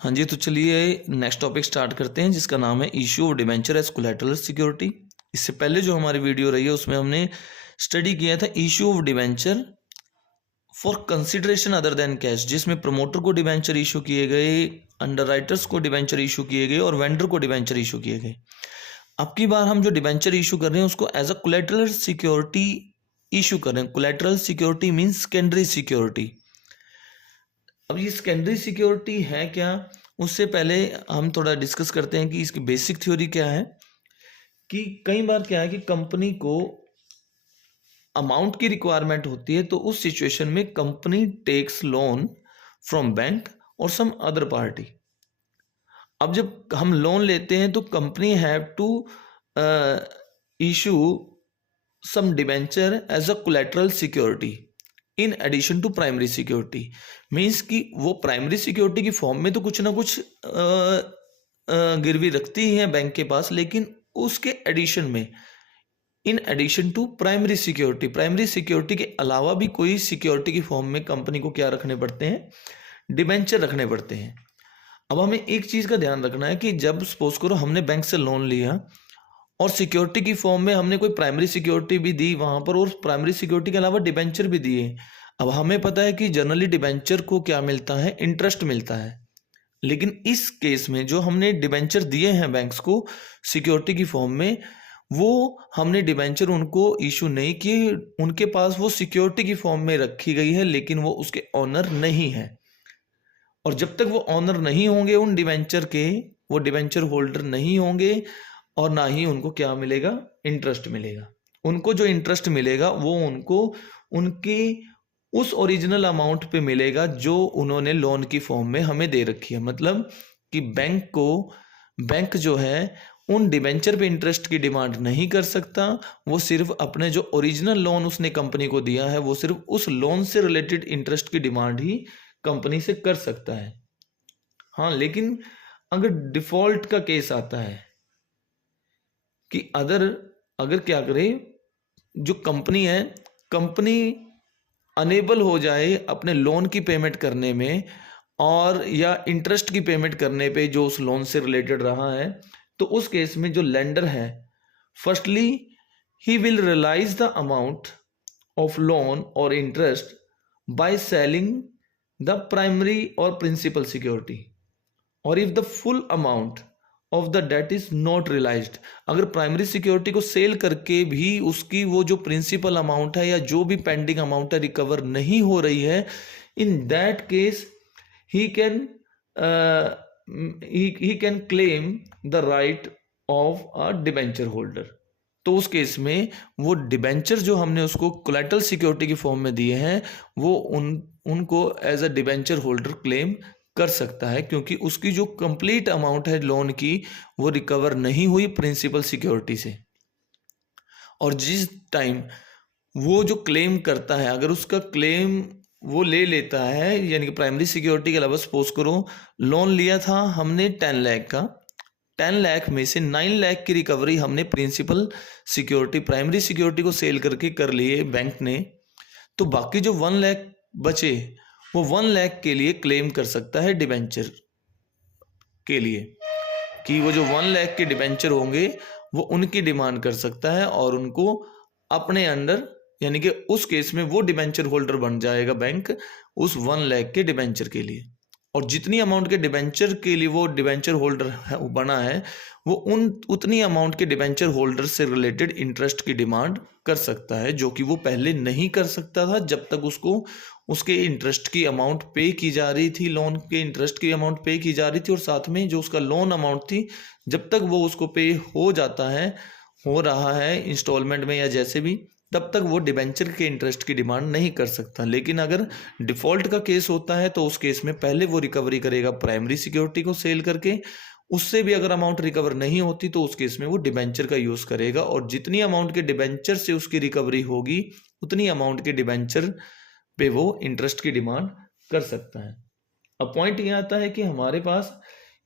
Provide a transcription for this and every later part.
हाँ जी, तो चलिए नेक्स्ट टॉपिक स्टार्ट करते हैं जिसका नाम है issue of debenture as collateral security. इससे पहले जो हमारी वीडियो रही है उसमें हमने स्टडी किया था issue of debenture for consideration other than cash, जिसमें प्रमोटर को डिबेंचर इशू किए गए, अंडरराइटर्स को डिबेंचर इशू किए गए और वेंडर को डिबेंचर इशू किए गए। अब की बार हम जो डिबेंचर इशू कर रहे हैं उसको as a collateral security issue कर रहे हैं। Collateral security means secondary security. अब ये सेकेंडरी सिक्योरिटी है क्या, उससे पहले हम थोड़ा डिस्कस करते हैं कि इसकी बेसिक थ्योरी क्या है। कि कई बार क्या है कि कंपनी को अमाउंट की रिक्वायरमेंट होती है, तो उस सिचुएशन में company takes loan from bank और सम अदर पार्टी। अब जब हम लोन लेते हैं तो company have to issue some debenture as a collateral security in addition to primary security. Means कि वो प्राइमरी सिक्योरिटी की फॉर्म में तो कुछ ना कुछ गिरवी रखती ही है बैंक के पास, लेकिन उसके एडिशन में in addition to primary security के अलावा भी कोई सिक्योरिटी की फॉर्म में कंपनी को क्या रखने पड़ते हैं, डिबेंचर रखने पड़ते हैं। अब हमें एक चीज़ का ध्यान रखना है कि जब सपोज करो हमने बैंक से लोन लिया और सिक्योरिटी की फॉर्म में हमने कोई प्राइमरी सिक्योरिटी भी दी वहाँ पर, और प्राइमरी सिक्योरिटी के अलावा डिबेंचर भी दिए। अब हमें पता है कि जनरली डिबेंचर को क्या मिलता है, इंटरेस्ट मिलता है। लेकिन इस केस में जो हमने डिबेंचर दिए हैं बैंक्स को सिक्योरिटी की फॉर्म में, वो हमने डिबेंचर उनको इशू नहीं किए, उनके पास वो सिक्योरिटी की फॉर्म में रखी गई है, लेकिन वो उसके ऑनर नहीं है। और जब तक वो ऑनर नहीं होंगे उन डिबेंचर के, वो डिबेंचर होल्डर नहीं होंगे और ना ही उनको क्या मिलेगा, इंटरेस्ट मिलेगा। उनको जो इंटरेस्ट मिलेगा वो उनको उनकी उस ओरिजिनल अमाउंट पे मिलेगा जो उन्होंने लोन की फॉर्म में हमें दे रखी है। मतलब कि बैंक जो है उन डिबेंचर पे इंटरेस्ट की डिमांड नहीं कर सकता, वो सिर्फ अपने जो ओरिजिनल लोन उसने कंपनी को दिया है वो सिर्फ उस लोन से रिलेटेड इंटरेस्ट की डिमांड ही कंपनी से कर सकता है। हाँ, लेकिन अगर डिफॉल्ट का केस आता है कि अगर क्या करे, जो कंपनी अनेबल हो जाए अपने लोन की पेमेंट करने में और या इंटरेस्ट की पेमेंट करने पे जो उस लोन से रिलेटेड रहा है, तो उस केस में जो लेंडर है, firstly he will realise the amount of loan और interest by selling the primary और प्रिंसिपल सिक्योरिटी, और if the full amount of the debt is not realised, अगर प्राइमरी सिक्योरिटी को सेल करके भी उसकी वो जो प्रिंसिपल अमाउंट है या जो भी पेंडिंग अमाउंट है रिकवर नहीं हो रही है, in that case he can claim the right of a debenture holder. तो उस केस में वो डिबेंचर जो हमने उसको कोलैटरल सिक्योरिटी की फॉर्म में दिए हैं वो उनको as a debenture holder claim कर सकता है, क्योंकि उसकी जो कंप्लीट अमाउंट है लोन की वो रिकवर नहीं हुई प्रिंसिपल सिक्योरिटी से। और जिस टाइम वो जो क्लेम करता है, अगर उसका क्लेम वो ले लेता है, यानी कि प्राइमरी सिक्योरिटी के अलावा सपोज करो लोन लिया था हमने 10 लाख का, 10 लाख में से 9 लाख की रिकवरी हमने प्रिंसिपल सिक्योरिटी प्राइमरी सिक्योरिटी को सेल करके कर लिए बैंक ने, तो बाकी जो 1 लाख बचे वो 1 लाख के लिए क्लेम कर सकता है डिबेंचर के लिए, कि वो जो 1 लाख के डिबेंचर होंगे वो उनकी डिमांड कर सकता है और उनको अपने अंडर, यानी कि उस केस में वो डिबेंचर होल्डर बन जाएगा बैंक उस 1 लाख के डिबेंचर के लिए। और जितनी अमाउंट के डिबेंचर के लिए वो डिबेंचर होल्डर बना है वो उतनी अमाउंट के डिबेंचर होल्डर से रिलेटेड इंटरेस्ट की डिमांड कर सकता है, जो कि वो पहले नहीं कर सकता था जब तक उसको उसके इंटरेस्ट की अमाउंट पे की जा रही थी, लोन के इंटरेस्ट की अमाउंट पे की जा रही थी, और साथ में जो उसका लोन अमाउंट थी जब तक वो उसको पे हो रहा है इंस्टॉलमेंट में या जैसे भी, तब तक वो डिबेंचर के इंटरेस्ट की डिमांड नहीं कर सकता। लेकिन अगर डिफॉल्ट का केस होता है तो उस केस में पहले वो रिकवरी करेगा प्राइमरी सिक्योरिटी को सेल करके, उससे भी अगर अमाउंट रिकवर नहीं होती तो उस केस में वो डिबेंचर का यूज़ करेगा, और जितनी अमाउंट के डिबेंचर से उसकी रिकवरी होगी उतनी अमाउंट के डिबेंचर पे वो इंटरेस्ट की डिमांड कर सकता है। अब पॉइंट ये आता है कि हमारे पास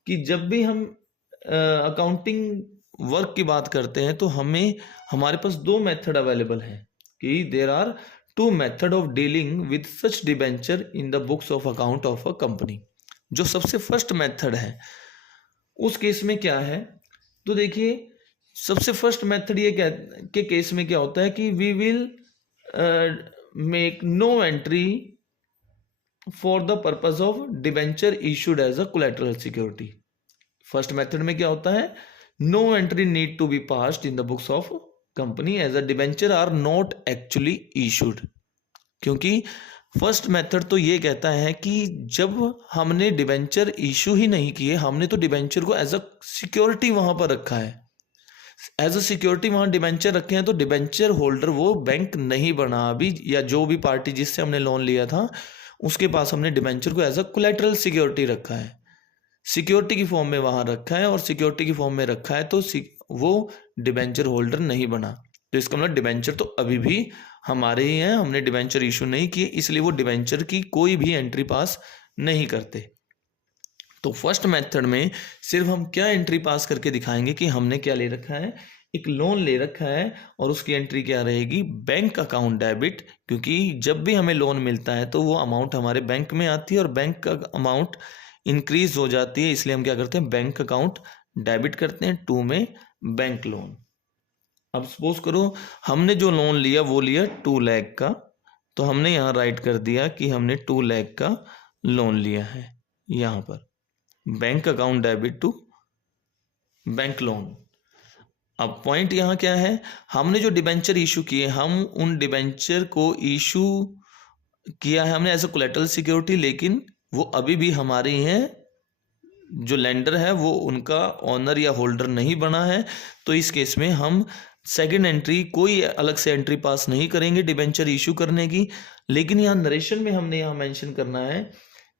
कि जब भी हम अकाउंटिंग वर्क की बात करते हैं तो हमारे पास 2 मेथड अवेलेबल हैं, कि there are 2 method of dealing with such debenture in the books of account of a company. जो सबसे फर्स्ट मेथड है उस केस में क्या है, तो देखिए सबसे फर्स्ट मेथड ये के केस में क्या होता है कि we will make no entry for the purpose of debenture issued as a collateral security. First method में क्या होता है, no entry need to be passed in the books of company as a debenture are not actually issued. क्योंकि first method तो ये कहता है कि जब हमने डिबेंचर इशू ही नहीं किए, हमने तो डिबेंचर को एज अ सिक्योरिटी वहां पर रखा है, एज अ सिक्योरिटी वहां डिबेंचर रखे हैं, तो डिबेंचर होल्डर वो बैंक नहीं बना अभी, या जो भी पार्टी जिससे हमने लोन लिया था उसके पास हमने डिबेंचर को एज अ कोलैटरल सिक्योरिटी रखा है, सिक्योरिटी की फॉर्म में वहां रखा है, और सिक्योरिटी की फॉर्म में रखा है तो वो डिबेंचर होल्डर नहीं बना। तो इसका मतलब डिबेंचर तो अभी भी हमारे ही हैं, हमने डिबेंचर इशू नहीं किए, इसलिए वो डिबेंचर की कोई भी एंट्री पास नहीं करते। तो फर्स्ट मेथड में सिर्फ हम क्या एंट्री पास करके दिखाएंगे कि हमने क्या ले रखा है, एक लोन ले रखा है, और उसकी एंट्री क्या रहेगी, बैंक अकाउंट डेबिट, क्योंकि जब भी हमें लोन मिलता है तो वो अमाउंट हमारे बैंक में आती है और बैंक का अमाउंट इंक्रीज हो जाती है, इसलिए हम क्या करते हैं, बैंक अकाउंट डेबिट करते हैं, 2 में बैंक लोन। अब सपोज करो हमने जो लोन लिया वो लिया 2 लाख का, तो हमने यहाँ राइट कर दिया कि हमने 2 लाख का लोन लिया है, यहाँ पर bank account debit to bank loan. अब पॉइंट यहाँ क्या है, हमने जो डिबेंचर इशू किए, हम उन डिबेंचर को इशू किया है हमने एज अ कोलैटरल सिक्योरिटी, लेकिन वो अभी भी हमारे ही हैं, जो लेंडर है वो उनका ऑनर या होल्डर नहीं बना है। तो इस केस में हम सेकंड एंट्री, कोई अलग से एंट्री पास नहीं करेंगे डिबेंचर इशू करने की, लेकिन यहाँ नरेशन में हमने यहाँ मेंशन करना है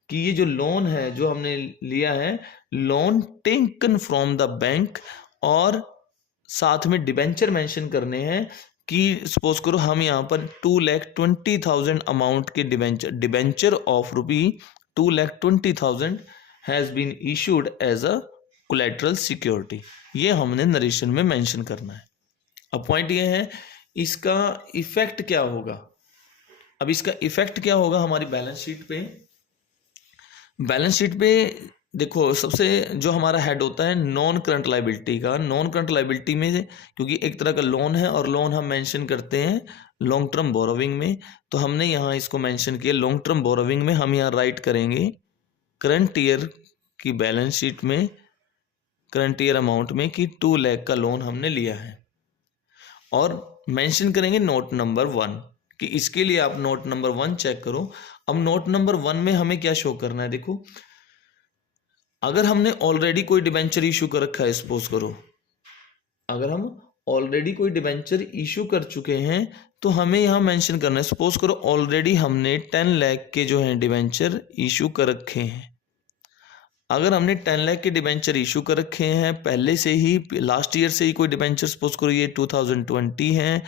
कि ये जो लोन है जो हमने लिया है, loan taken from the bank, और साथ में डिबेंचर मेंशन करने हैं कि सपोज करो हम यहाँ पर 2,20,000 अमाउंट के debenture of ₹2,20,000 has been issued as a collateral security, ये हमने नरेशन में मेंशन करना है। अब पॉइंट ये है इसका इफेक्ट क्या होगा। अब इसका इफेक्ट क्या होगा हमारी बैलेंस शीट पे। बैलेंस शीट पे देखो सबसे जो हमारा हेड होता है नॉन करंट लाइबिलिटी का, नॉन करंट लाइबिलिटी में क्योंकि एक तरह का लोन है और लोन हम मेंशन करते हैं लॉन्ग टर्म बोरोविंग में, तो हमने यहाँ इसको मेंशन किया लॉन्ग टर्म बोरोविंग में। हम यहाँ राइट करेंगे करंट ईयर की बैलेंस शीट में, करंट ईयर अमाउंट में कि 2 लाख का लोन हमने लिया है, और मेंशन करेंगे नोट नंबर 1 कि इसके लिए आप नोट नंबर 1 चेक करो। अब नोट नंबर 1 में हमें क्या शो करना है, देखो अगर हमने ऑलरेडी कोई डिबेंचर इशू कर रखा है, सपोज करो अगर हम ऑलरेडी कोई डिबेंचर इशू कर चुके हैं तो हमें यहाँ मेंशन करना है, सपोज करो ऑलरेडी हमने 10 लाख के जो हैं डिबेंचर इशू कर रखे हैं। अगर हमने 10 लाख के डिबेंचर इशू कर रखे हैं पहले से ही, लास्ट ईयर से ही कोई डिबेंचर, सपोज करो ये 2020 है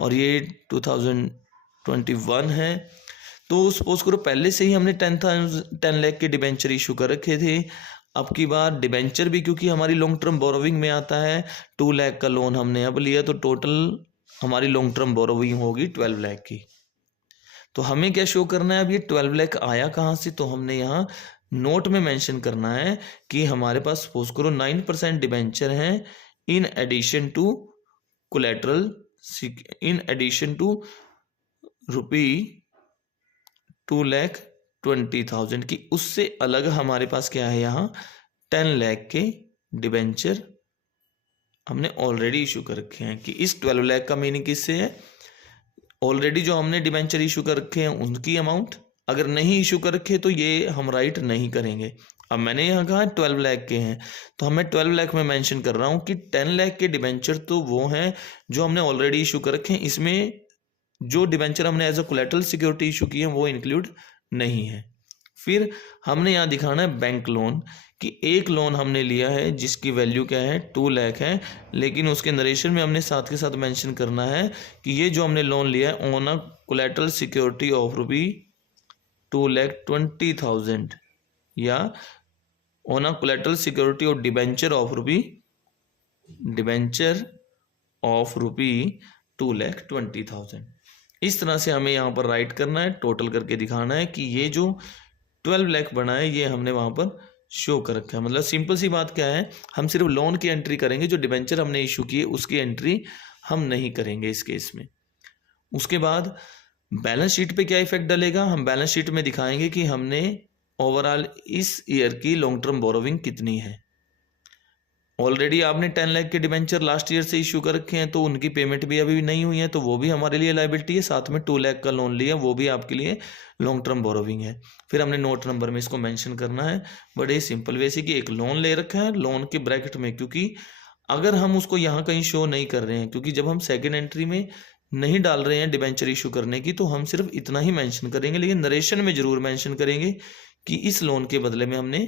और ये 2021 है, तो सपोज करो पहले से ही हमने 10 लाख के डिबेंचर इशू कर रखे थे। अब की बार डिबेंचर भी क्योंकि हमारी लॉन्ग टर्म बोरोविंग में आता है, 2 लाख का लोन हमने अब लिया, तो टोटल हमारी लॉन्ग टर्म बोरोविंग होगी 12 लाख की। तो हमें क्या शो करना है, अब ये 12 लाख आया कहाँ से, तो हमने यहाँ नोट में मेंशन करना है कि हमारे पास सपोज करो 9% डिबेंचर हैं in addition to collateral, in addition to ₹2,20,000 की, उससे अलग हमारे पास क्या है यहाँ 10 लाख के डिबेंचर हमने ऑलरेडी इशू कर रखे हैं। कि इस 12 लाख का मीनिंग किससे है, ऑलरेडी जो हमने डिबेंचर इशू कर रखे हैं उनकी अमाउंट, अगर नहीं इशू कर रखे तो ये हम राइट नहीं करेंगे। अब मैंने यहाँ कहा 12 लाख के हैं तो मैं 12 लाख में मेंशन कर रहा हूँ कि 10 लाख के डिबेंचर तो वो हैं जो हमने ऑलरेडी इशू कर रखे हैं, इसमें जो डिबेंचर हमने as a collateral security issue किए हैं वो इंक्लूड नहीं है। फिर हमने यहाँ दिखाना है बैंक लोन कि एक लोन हमने लिया है जिसकी वैल्यू क्या है 2 लाख है, लेकिन उसके नरेशन में हमने साथ के साथ मेंशन करना है कि ये जो हमने लोन लिया है on a collateral security of ₹2,20,000 या on a collateral security of debenture of ₹2,20,000। इस तरह से हमें यहाँ पर राइट करना है, टोटल करके दिखाना है कि ये जो 12 लाख बना है, ये हमने वहाँ पर शो कर रखा है। मतलब सिंपल सी बात क्या है, हम सिर्फ लोन की एंट्री करेंगे, जो डिबेंचर हमने इशू किए उसकी एंट्री हम नहीं करेंगे इस केस में। उसके बाद बैलेंस शीट पे क्या इफेक्ट डलेगा, हम बैलेंस शीट में दिखाएंगे कि हमने ओवरऑल इस ईयर की लॉन्ग टर्म बोरोविंग कितनी है। ऑलरेडी आपने 10 लाख के डिबेंचर लास्ट ईयर से इशू कर रखे हैं, तो उनकी पेमेंट भी अभी नहीं हुई है, तो वो भी हमारे लिए लायबिलिटी है। साथ में 2 लाख का लोन लिया, वो भी आपके लिए लॉन्ग टर्म बोरोविंग है। फिर हमने नोट नंबर में इसको मेंशन करना है बड़े सिंपल वे से कि एक लोन ले रखा है लोन के ब्रैकेट में, क्योंकि अगर हम उसको यहाँ कहीं शो नहीं कर रहे हैं, क्योंकि जब हम सेकेंड एंट्री में नहीं डाल रहे हैं डिबेंचर इशू करने की, तो हम सिर्फ इतना ही मेंशन करेंगे, लेकिन नरेशन में जरूर मेंशन करेंगे कि इस लोन के बदले में हमने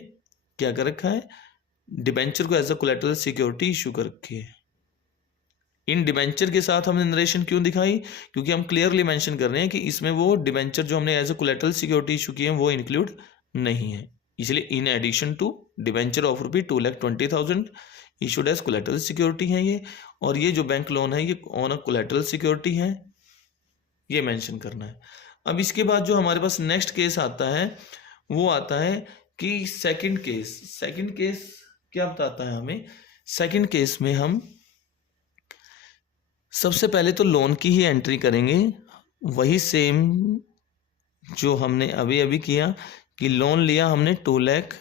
क्या कर रखा है, डिबेंचर को as a collateral security issue कर रखी है। इन डिबेंचर के साथ हमने नरेशन क्यों दिखाई, क्योंकि हम क्लियरली मेंशन कर रहे हैं कि इसमें वो डिबेंचर जो हमने as a collateral security issue किए हैं वो इंक्लूड नहीं है। इसलिए in addition to debenture of ₹2,20,000 issued as collateral security है ये, और ये जो बैंक लोन है ये ऑन अ कोलैटरल सिक्योरिटी है, ये मेंशन करना है। अब इसके बाद जो हमारे पास नेक्स्ट केस आता है वो आता है कि सेकंड केस क्या बताता है हमें। सेकंड केस में हम सबसे पहले तो लोन की ही एंट्री करेंगे, वही सेम जो हमने अभी अभी किया कि लोन लिया हमने 2 लाख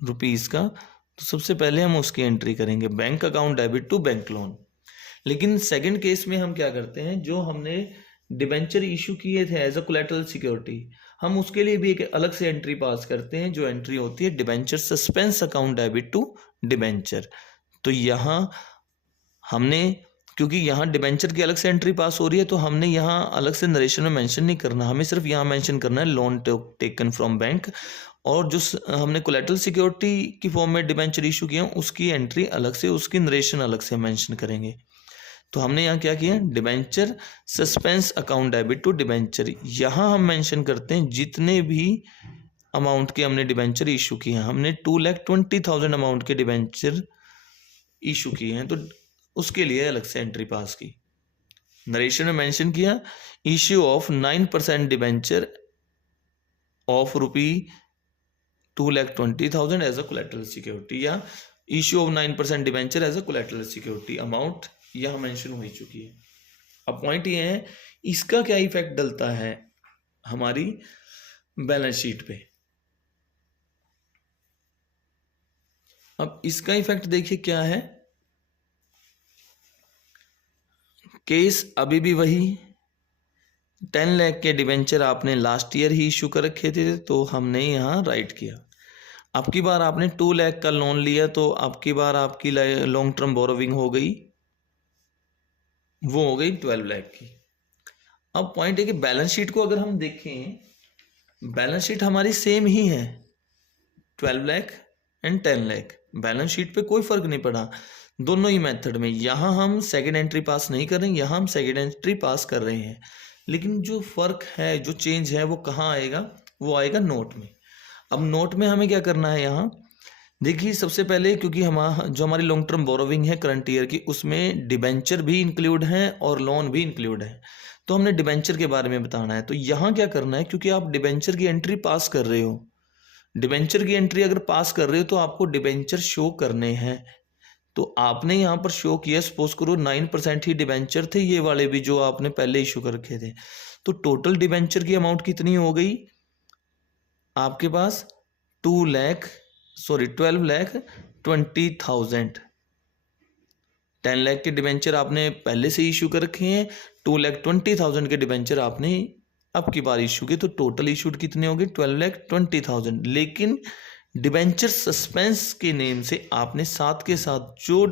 रुपीज़ का, तो सबसे पहले हम उसकी एंट्री करेंगे, bank account debit to bank loan. लेकिन सेकंड केस में हम क्या करते हैं, जो हमने डिबेंचर इशू किए थे एज अ कोलैटरल सिक्योरिटी, हम उसके लिए भी एक अलग से एंट्री पास करते हैं, जो एंट्री होती है debenture suspense account debit to debenture. तो यहाँ हमने, क्योंकि यहाँ डिबेंचर की अलग से एंट्री पास हो रही है, तो हमने यहाँ अलग से नरेशन में मेंशन नहीं करना, हमें सिर्फ यहाँ मेंशन करना है लोन टेकन फ्रॉम बैंक, और जो हमने कोलैटरल सिक्योरिटी की फॉर्म में डिबेंचर इशू किया उसकी एंट्री अलग से, उसकी नरेशन अलग से मेंशन करेंगे। तो हमने यहाँ क्या किया, debenture suspense account debit to debenture, यहाँ हम मेंशन करते हैं जितने भी अमाउंट के हमने डिबेंचर इशू किए हैं। हमने 2,20,000 अमाउंट के डिबेंचर इशू किए हैं, तो उसके लिए अलग से एंट्री पास की। नरेशन में मेंशन किया issue of 9% debenture of ₹2,20,000 as a collateral security, या issue of 9% debenture as a collateral security, amount यहाँ मेंशन हो चुकी है। अब पॉइंट ये है इसका क्या इफेक्ट डलता है हमारी बैलेंस शीट पे। अब इसका इफेक्ट देखिए क्या है, केस अभी भी वही, 10 लाख के डिबेंचर आपने लास्ट ईयर ही इशू कर रखे थे, तो हमने यहाँ राइट किया। अब की बार आपने 2 लाख का लोन लिया, तो अब की बार आपकी लॉन्ग टर्म बोरोविंग हो गई, वो हो गई 12 लाख की। अब पॉइंट है कि बैलेंस शीट को अगर हम देखें, बैलेंस शीट हमारी सेम ही है, 12 lakh and 10 lakh, balance sheet पे कोई फर्क नहीं पड़ा दोनों ही मेथड में। यहाँ हम सेकेंड एंट्री पास नहीं कर रहे हैं, यहाँ हम सेकेंड एंट्री पास कर रहे हैं, लेकिन जो फर्क है, जो चेंज है, वो कहाँ आएगा, वो आएगा नोट में। अब नोट में हमें क्या करना है, यहाँ देखिए सबसे पहले, क्योंकि जो हमारी लॉन्ग टर्म बोरोविंग है करंट ईयर की, उसमें डिबेंचर भी इंक्लूड है और लोन भी इंक्लूड है, तो हमने डिबेंचर के बारे में बताना है। तो यहाँ क्या करना है, क्योंकि आप डिबेंचर की एंट्री पास कर रहे हो, डिबेंचर की एंट्री अगर पास कर रहे हो तो आपको डिबेंचर शो करने हैं, तो आपने यहाँ पर शो किया, सपोज करो 9% ही डिबेंचर थे, ये वाले भी जो आपने पहले इशू कर रखे थे, तो टोटल डिबेंचर की अमाउंट कितनी हो गई आपके पास, 12,20,000। 10 लाख के डिबेंचर आपने पहले से इशू कर रखे हैं, 2,20,000 के डिबेंचर आपने अब की बार इशू किए, तो टोटल इशूड कितने हो गए, 12,20,000। लेकिन डिबेंचर सस्पेंस के नेम से आपने साथ के साथ जो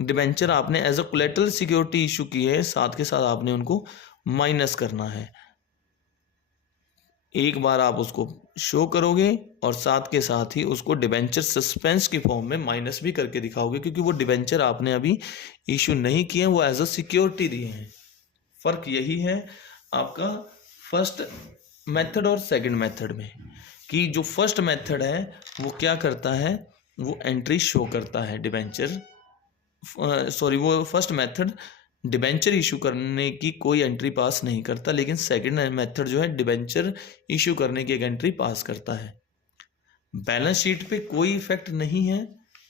डिबेंचर आपने as a collateral security issue की है, साथ के साथ आपने उनको माइनस करना है। एक बार आप उसको शो करोगे और साथ के साथ ही उसको डिबेंचर सस्पेंस की फॉर्म में माइनस भी करके दिखाओगे, क्योंकि वो डिबेंचर आपने अभी इशू नहीं किए, वो एज अ सिक्योरिटी दिए हैं। फर्क यही है आपका फर्स्ट मेथड और सेकंड मेथड में, कि जो फर्स्ट मेथड है वो क्या करता है, वो एंट्री शो करता है डिबेंचर, वो फर्स्ट मेथड डिबेंचर इशू करने की कोई एंट्री पास नहीं करता, लेकिन सेकंड मेथड जो है डिबेंचर इशू करने की एक एंट्री पास करता है। बैलेंस शीट पे कोई इफेक्ट नहीं है,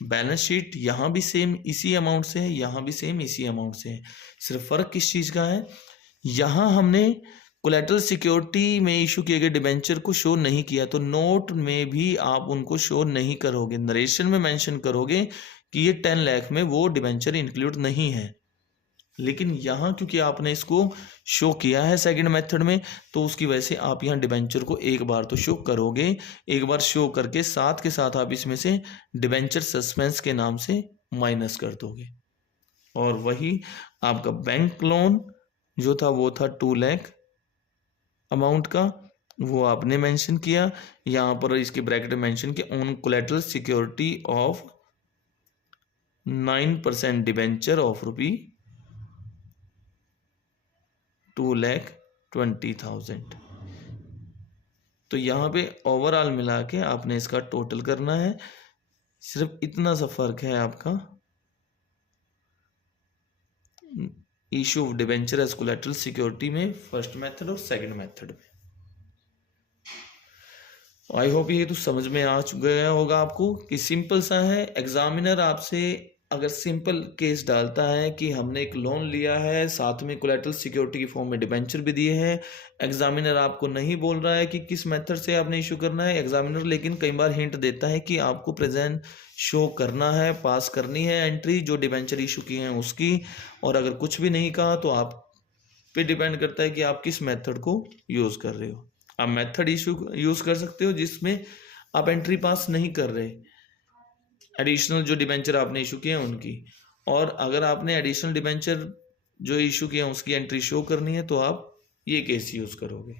बैलेंस शीट यहाँ भी सेम इसी अमाउंट से है, यहाँ भी सेम इसी अमाउंट से है। सिर्फ फर्क किस चीज़ का है, यहाँ हमने कोलेटरल सिक्योरिटी में इशू किए गए डिबेंचर को शो नहीं किया, तो नोट में भी आप उनको शो नहीं करोगे, नरेशन में मेंशन करोगे कि ये 10 लाख में वो डिबेंचर इंक्लूड नहीं है। लेकिन यहाँ क्योंकि आपने इसको शो किया है सेकंड मेथड में, तो उसकी वजह से आप यहाँ डिबेंचर को एक बार तो शो करोगे, एक बार शो करके साथ के साथ आप इसमें से डिबेंचर सस्पेंस के नाम से माइनस कर दोगे। और वही आपका बैंक लोन जो था वो था 2 लाख अमाउंट का, वो आपने मेंशन किया, यहाँ पर इसके ब्रैकेट में मेंशन किया on collateral security of 9% debenture of ₹2,20,000। तो यहाँ पे ओवरऑल मिला के आपने इसका टोटल करना है। सिर्फ इतना सा फर्क है आपका issue of debenture as collateral security में फर्स्ट मेथड और सेकंड मेथड में। आई होप ये तो समझ में आ गया होगा आपको कि सिंपल सा है। एग्जामिनर आपसे अगर सिंपल केस डालता है कि हमने एक लोन लिया है, साथ में कोलेटरल सिक्योरिटी की फॉर्म में डिबेंचर भी दिए हैं, एग्जामिनर आपको नहीं बोल रहा है कि किस मेथड से आपने इशू करना है, एग्जामिनर लेकिन कई बार हिंट देता है कि आपको प्रेजेंट शो करना है, पास करनी है एंट्री जो डिबेंचर इशू किए हैं उसकी, और अगर कुछ भी नहीं कहा तो आप पे डिपेंड करता है कि आप किस मेथड को यूज़ कर रहे हो। आप मेथड इशू यूज़ कर सकते हो जिसमें आप एंट्री पास नहीं कर रहे, एडिशनल जो डिबेंचर आपने इशू किए हैं उनकी, और अगर आपने एडिशनल डिबेंचर जो इशू किए हैं उसकी एंट्री शो करनी है तो आप ये केस यूज़ करोगे।